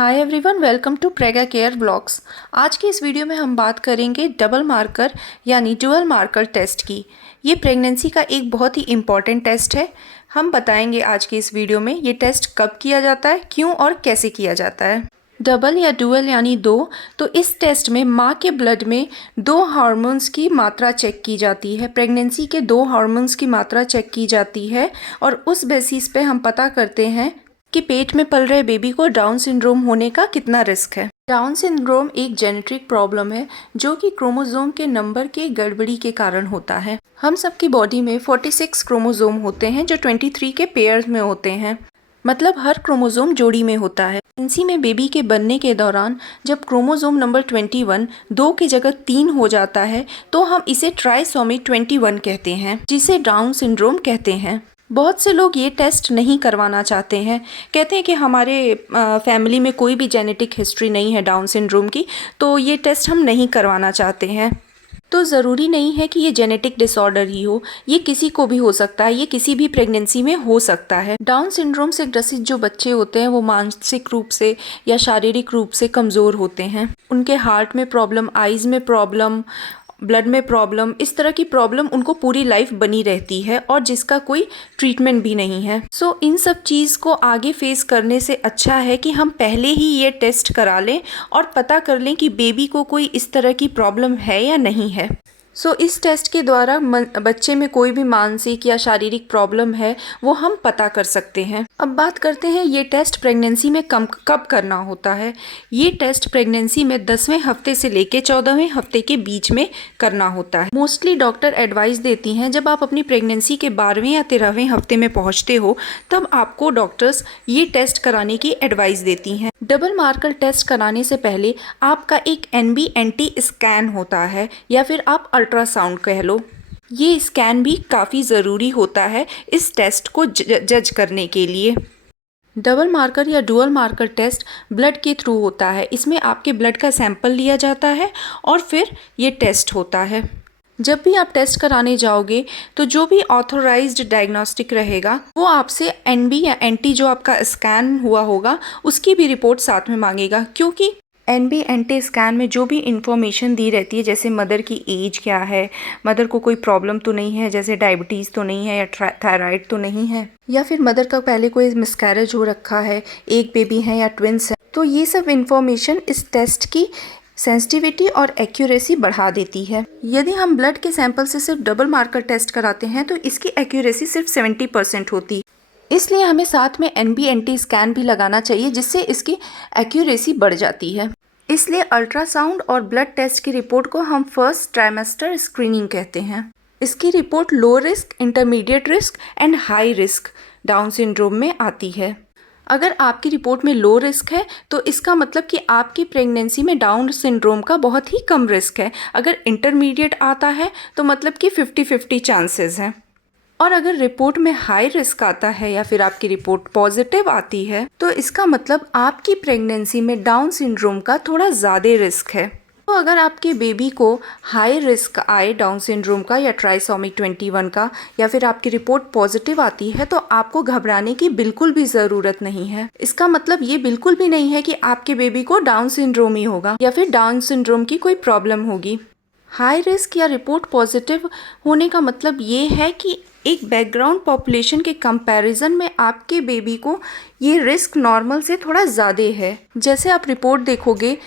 Hi everyone, welcome to Prega care blogs. आज की इस वीडियो में हम बात करेंगे डबल मार्कर यानी डुअल मार्कर टेस्ट की। ये प्रेगनेंसी का एक बहुत ही इम्पॉर्टेंट टेस्ट है। हम बताएंगे आज की इस वीडियो में ये टेस्ट कब किया जाता है, क्यों और कैसे किया जाता है। डबल या डुअल यानी दो, तो इस टेस्ट में माँ के ब्लड में दो हार्मोन्स की मात्रा चेक की जाती है। प्रेगनेंसी के दो हार्मोन्स की मात्रा चेक की जाती है और उस बेसिस पे हम पता करते हैं कि पेट में पल रहे बेबी को डाउन सिंड्रोम होने का कितना रिस्क है। डाउन सिंड्रोम एक जेनेटिक प्रॉब्लम है जो कि क्रोमोसोम के नंबर के गड़बड़ी के कारण होता है। हम सबकी बॉडी में 46 क्रोमोसोम होते हैं जो 23 के पेयर्स में होते हैं, मतलब हर क्रोमोसोम जोड़ी में होता है। प्रेगनेंसी में बेबी के बनने के दौरान जब क्रोमोसोम नंबर 21 2 की जगह 3 हो जाता है तो हम इसे ट्राइसोमी 21 कहते हैं, जिसे डाउन सिंड्रोम कहते हैं। बहुत से लोग ये टेस्ट नहीं करवाना चाहते हैं, कहते हैं कि हमारे फैमिली में कोई भी जेनेटिक हिस्ट्री नहीं है डाउन सिंड्रोम की, तो ये टेस्ट हम नहीं करवाना चाहते हैं। तो ज़रूरी नहीं है कि ये जेनेटिक डिसऑर्डर ही हो, ये किसी को भी हो सकता है, ये किसी भी प्रेगनेंसी में हो सकता है। डाउन सिंड्रोम से ग्रसित जो बच्चे होते हैं वो मानसिक रूप से या शारीरिक रूप से कमज़ोर होते हैं। उनके हार्ट में प्रॉब्लम, आइज़ में प्रॉब्लम, ब्लड में प्रॉब्लम, इस तरह की प्रॉब्लम उनको पूरी लाइफ बनी रहती है और जिसका कोई ट्रीटमेंट भी नहीं है। सो इन सब चीज़ को आगे फेस करने से अच्छा है कि हम पहले ही ये टेस्ट करा लें और पता कर लें कि बेबी को कोई इस तरह की प्रॉब्लम है या नहीं है। सो इस टेस्ट के द्वारा बच्चे में कोई भी मानसिक या शारीरिक प्रॉब्लम है वो हम पता कर सकते हैं। अब बात करते हैं ये टेस्ट प्रेगनेंसी में कब करना होता है। ये टेस्ट प्रेगनेंसी में 10वें हफ्ते से लेके 14वें हफ्ते के बीच में करना होता है। मोस्टली डॉक्टर एडवाइस देती हैं जब आप अपनी प्रेगनेंसी के 12वें या 13वें हफ्ते में पहुँचते हो तब आपको डॉक्टर्स ये टेस्ट कराने की एडवाइस देती हैं। डबल मार्कर टेस्ट कराने से पहले आपका एक NBNT स्कैन होता है या फिर आप अल्ट्रासाउंड कह लो। ये स्कैन भी काफ़ी ज़रूरी होता है इस टेस्ट को जज करने के लिए। डबल मार्कर या डुअल मार्कर टेस्ट ब्लड के थ्रू होता है। इसमें आपके ब्लड का सैंपल लिया जाता है और फिर ये टेस्ट होता है। जब भी आप टेस्ट कराने जाओगे तो जो भी ऑथोराइज्ड डायग्नोस्टिक रहेगा वो आपसे NB या NT जो आपका स्कैन हुआ होगा उसकी भी रिपोर्ट साथ में मांगेगा, क्योंकि NB-NT स्कैन में जो भी इंफॉर्मेशन दी रहती है, जैसे मदर की एज क्या है, मदर को कोई प्रॉब्लम तो नहीं है, जैसे डायबिटीज़ तो नहीं है या थायराइड तो नहीं है, या फिर मदर का पहले कोई मिसकैरेज हो रखा है, एक बेबी है या ट्विंस है, तो ये सब इंफॉर्मेशन इस टेस्ट की सेंसिटिविटी और एक्यूरेसी बढ़ा देती है। यदि हम ब्लड के सैंपल से सिर्फ डबल मार्कर टेस्ट कराते हैं तो इसकी एक्यूरेसी सिर्फ 70% होती है। इसलिए हमें साथ में NB-NT स्कैन भी लगाना चाहिए जिससे इसकी एक्यूरेसी बढ़ जाती है। इसलिए अल्ट्रासाउंड और ब्लड टेस्ट की रिपोर्ट को हम फर्स्ट ट्राइमेस्टर स्क्रीनिंग कहते हैं। इसकी report low risk, intermediate risk and high risk down syndrome में आती है। अगर आपकी रिपोर्ट में लो रिस्क है तो इसका मतलब कि आपकी प्रेगनेंसी में डाउन सिंड्रोम का बहुत ही कम रिस्क है। अगर इंटरमीडिएट आता है तो मतलब कि 50-50 चांसेस हैं। और अगर रिपोर्ट में हाई रिस्क आता है या फिर आपकी रिपोर्ट पॉजिटिव आती है तो इसका मतलब आपकी प्रेगनेंसी में डाउन सिंड्रोम का थोड़ा ज़्यादा रिस्क है। तो अगर आपके बेबी को हाई रिस्क आए डाउन सिंड्रोम का या ट्राइसोमी 21 का, या फिर आपकी रिपोर्ट पॉजिटिव आती है, तो आपको घबराने की बिल्कुल भी ज़रूरत नहीं है। इसका मतलब ये बिल्कुल भी नहीं है कि आपके बेबी को डाउन सिंड्रोम ही होगा या फिर डाउन सिंड्रोम की कोई प्रॉब्लम होगी। हाई रिस्क या रिपोर्ट पॉजिटिव होने का मतलब ये है कि एक बैकग्राउंड पॉपुलेशन के कंपैरिजन में आपके बेबी को ये रिस्क नॉर्मल से थोड़ा ज़्यादा है। जैसे आप रिपोर्ट देखोगे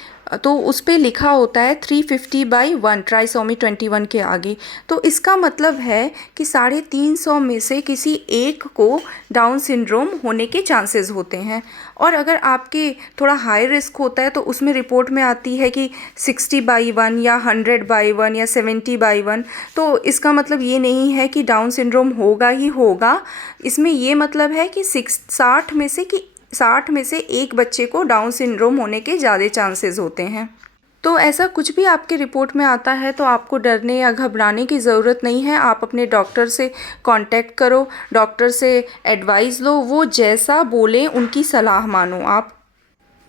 तो उस पर लिखा होता है 350/1 ट्राइसोमी 21 के आगे, तो इसका मतलब है कि 350 में से किसी एक को डाउन सिंड्रोम होने के चांसेस होते हैं। और अगर आपके थोड़ा हाई रिस्क होता है तो उसमें रिपोर्ट में आती है कि 60/1 या 100/1 या 70/1, तो इसका मतलब ये नहीं है कि डाउन सिंड्रोम होगा ही होगा। इसमें ये मतलब है कि 60 में से एक बच्चे को डाउन सिंड्रोम होने के ज़्यादा चांसेस होते हैं। तो ऐसा कुछ भी आपके रिपोर्ट में आता है तो आपको डरने या घबराने की ज़रूरत नहीं है। आप अपने डॉक्टर से कांटेक्ट करो, डॉक्टर से एडवाइस लो, वो जैसा बोलें उनकी सलाह मानो आप।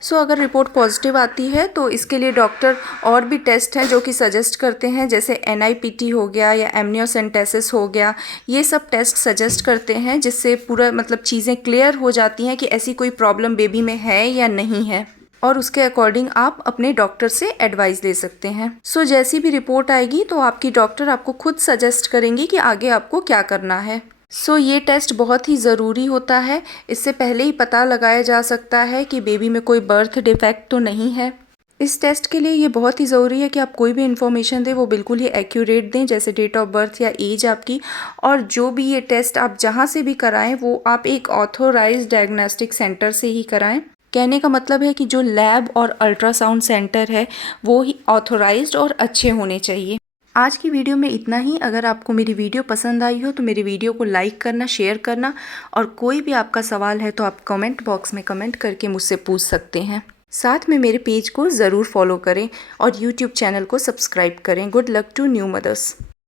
अगर रिपोर्ट पॉजिटिव आती है तो इसके लिए डॉक्टर और भी टेस्ट हैं जो कि सजेस्ट करते हैं, जैसे NIPT हो गया या एमनियोसेंटेसिस हो गया। ये सब टेस्ट सजेस्ट करते हैं जिससे पूरा मतलब चीज़ें क्लियर हो जाती हैं कि ऐसी कोई प्रॉब्लम बेबी में है या नहीं है। और उसके अकॉर्डिंग आप अपने डॉक्टर से एडवाइस ले सकते हैं। सो जैसी भी रिपोर्ट आएगी तो आपकी डॉक्टर आपको खुद सजेस्ट करेंगी कि आगे आपको क्या करना है। ये टेस्ट बहुत ही ज़रूरी होता है। इससे पहले ही पता लगाया जा सकता है कि बेबी में कोई बर्थ डिफेक्ट तो नहीं है। इस टेस्ट के लिए ये बहुत ही ज़रूरी है कि आप कोई भी इन्फॉर्मेशन दें वो बिल्कुल ही एक्यूरेट दें, जैसे डेट ऑफ बर्थ या एज आपकी। और जो भी ये टेस्ट आप जहाँ से भी कराएं वो आप एक ऑथोराइज्ड डायग्नोस्टिक सेंटर से ही कराएं। कहने का मतलब है कि जो लैब और अल्ट्रासाउंड सेंटर है वो ही ऑथोराइज्ड और अच्छे होने चाहिए। आज की वीडियो में इतना ही। अगर आपको मेरी वीडियो पसंद आई हो तो मेरी वीडियो को लाइक करना, शेयर करना, और कोई भी आपका सवाल है तो आप कमेंट बॉक्स में कमेंट करके मुझसे पूछ सकते हैं। साथ में मेरे पेज को ज़रूर फॉलो करें और यूट्यूब चैनल को सब्सक्राइब करें। Good luck to new mother's.